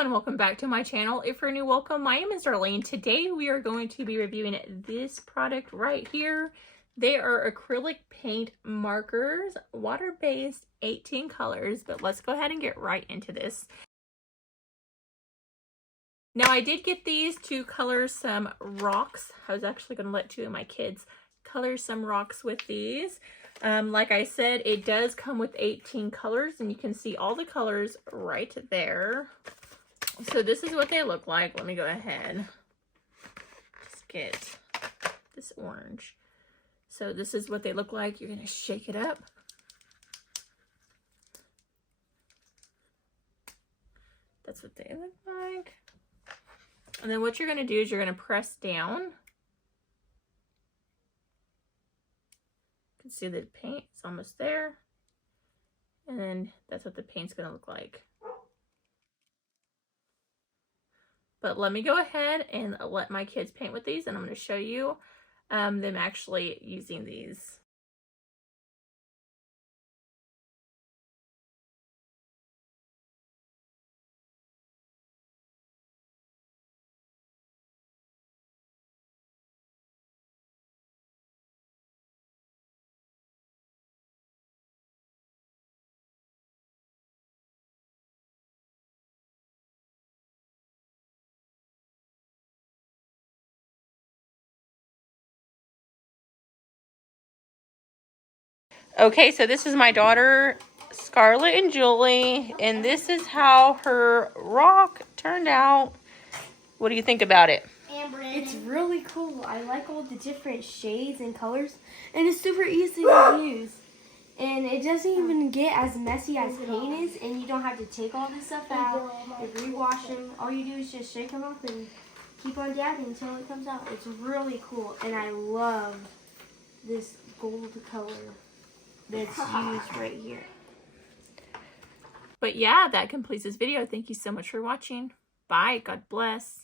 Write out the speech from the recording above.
and welcome back to my channel. If you're new, welcome. My name is Darlene. Today we are going to be reviewing this product right here. They are acrylic paint markers, water-based, 18 colors, but let's go ahead and get right into this. Now I did get these to color some rocks. I was actually going to let two of my kids color some rocks with these. Like I said, it does come with 18 colors, and you can see all the colors right there. So this is what they look like. Let me go ahead. Just get this orange. So this is what they look like. You're going to shake it up. That's what they look like. And then what you're going to do is you're going to press down. You can see the paint is almost there. And then that's what the paint's going to look like. But let me go ahead and let my kids paint with these, and I'm going to show you them actually using these. Okay, so this is my daughter, Scarlett and Julie, and this is how her rock turned out. What do you think about it? It's really cool. I like all the different shades and colors, and it's super easy to use. And it doesn't even get as messy as paint is, and you don't have to take all this stuff out and rewash them. All you do is just shake them up and keep on dabbing until it comes out. It's really cool, and I love this gold color that's used right here. But yeah, that completes this video. Thank you so much for watching. Bye. God bless.